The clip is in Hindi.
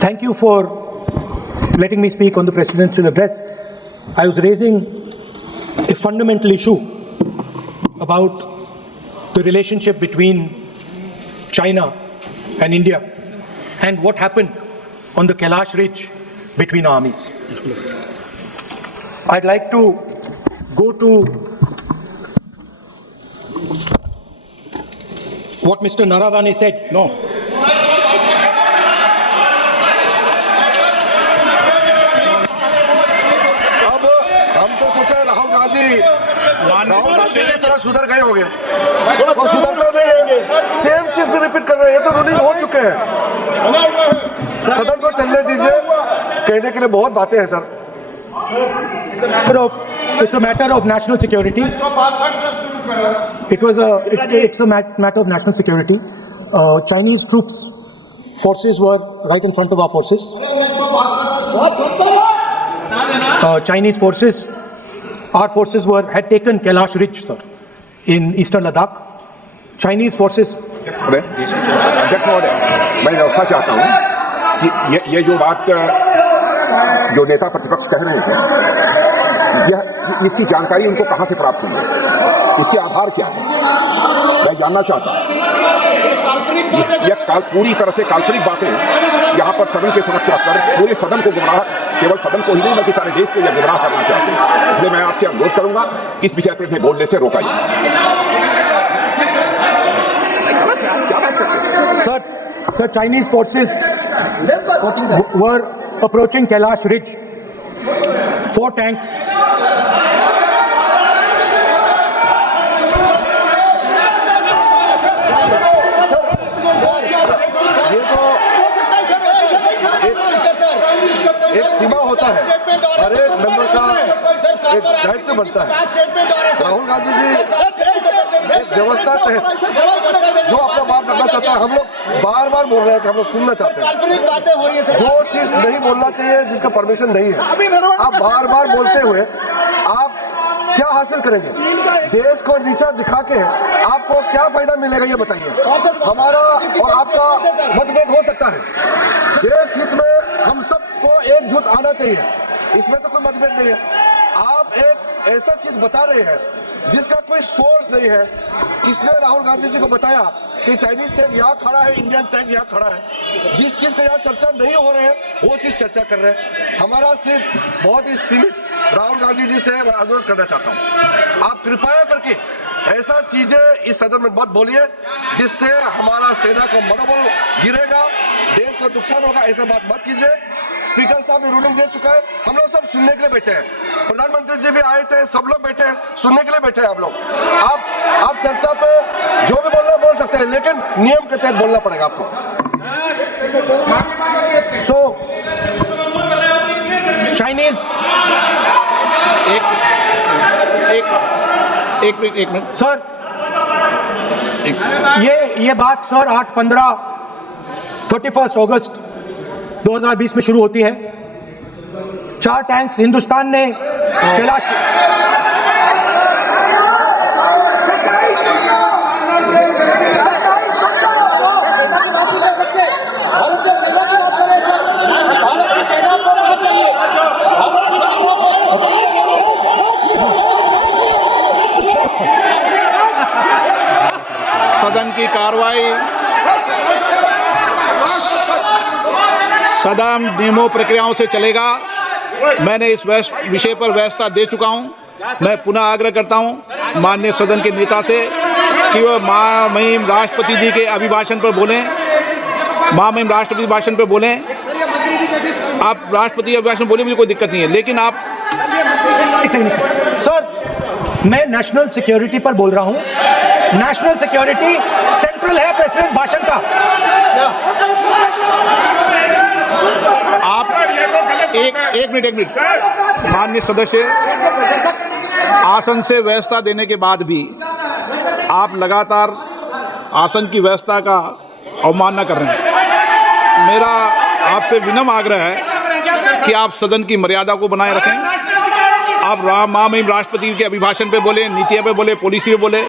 Thank you for letting me speak on the presidential address. I was raising a fundamental issue about the relationship between China and India and what happened on the Kailash Ridge between armies. I'd like to go to what Mr. Naravane said. No. अब हम तो सोचे राहुल गांधी की तरह सुधर गए होंगे, वो सुधरते नहीं है, सेम चीज भी रिपीट कर रहे हैं। ये तो रूलिंग हो चुके हैं, सदन को चलने दीजिए। कहने के लिए बहुत बातें हैं sir. It's a matter of national security. It's a matter of national security. Chinese forces were right in front of our forces. Chinese forces, our forces had taken Kailash Ridge, sir, in eastern Ladakh. Chinese forces. अध्यक्ष महोदय, मैं व्यवस्था चाहता हूँ कि ये जो बात जो नेता प्रतिपक्ष कह रहे हैं, इसकी जानकारी उनको कहां से प्राप्त हुई है, इसके आधार क्या है, मैं जानना चाहता हूं। यह पूरी तरह से काल्पनिक बातें यहाँ पर सदन के समक्ष रखकर पूरे सदन को गुमराह, केवल सदन को ही नहीं बल्कि सारे देश को यह गुमराह करना चाहते हैं। इसलिए मैं आपसे अनुरोध करूंगा कि इस विषय पर इन्हें बोलने से रोका जाए। Sir, Chinese forces were approaching Kailash Ridge. 4 tanks. ये तो एक सीमा होता है, हर एक मेंबर का एक दायित्व बनता है। राहुल गांधी जी एक व्यवस्था तहत जो अपना बात करना चाहता है, हम लोग बार बार बोल रहे हैं कि हम लोग सुनना चाहते हैं। जो चीज नहीं बोलना चाहिए, जिसका परमिशन नहीं है, आप बार बार बोलते हुए आप क्या हासिल करेंगे? देश को नीचा दिखा के आपको क्या फायदा मिलेगा, ये बताइए। हमारा और आपका मतभेद हो सकता है, देश हित में हम सबको एकजुट आना चाहिए, इसमें तो कोई मतभेद नहीं है। आप एक ऐसा चीज बता रहे हैं जिसका कोई सोर्स नहीं है। किसने राहुल गांधी जी को बताया कि चाइनीज टैंक यहाँ खड़ा है, इंडियन टैंक यहाँ खड़ा है? जिस चीज का यहाँ चर्चा नहीं हो रहे हैं वो चीज चर्चा कर रहे हैं। हमारा सिर्फ बहुत ही सीमित राहुल गांधी जी से मैं अनुरोध करना चाहता हूँ, आप कृपया करके ऐसा चीजें इस सदन में मत बोलिए जिससे हमारा सेना का मनोबल गिरेगा, देश को नुकसान होगा। ऐसा बात मत कीजिए। स्पीकर साहब ने रूलिंग दे चुका है, हम लोग सब सुनने के लिए बैठे हैं। प्रधानमंत्री जी भी आए थे, सब लोग बैठे हैं, सुनने के लिए बैठे हैं। आप लोग आप चर्चा पे जो भी बोलना बोल सकते हैं, लेकिन नियम के तहत बोलना पड़ेगा आपको। So, Chinese. एक मिनट सर, ये बात सर 31 अगस्त 2020 में शुरू होती है। 4 टैंक्स हिंदुस्तान ने कैलाश सदन की कार्रवाई सदन नियमों प्रक्रियाओं से चलेगा। मैंने इस विषय पर व्यवस्था दे चुका हूं। मैं पुनः आग्रह करता हूं माननीय सदन के नेता से कि वह महामहिम राष्ट्रपति जी के अभिभाषण पर बोलें, महामहिम राष्ट्रपति भाषण पर बोलें। आप राष्ट्रपति अभिभाषण बोले, मुझे कोई दिक्कत नहीं है, लेकिन आप सर, मैं नेशनल सिक्योरिटी पर बोल रहा हूं। नेशनल सिक्योरिटी सेंट्रल है प्रेसिडेंट भाषण का। आप एक मिनट माननीय सदस्य, आसन से व्यवस्था देने के बाद भी आप लगातार आसन की व्यवस्था का अवमानना कर रहे हैं। मेरा आपसे विनम्र आग्रह है कि आप सदन की मर्यादा को बनाए रखें। आप महामहिम राष्ट्रपति के अभिभाषण पे बोले, नीतियों पे बोले, पॉलिसी पे बोले।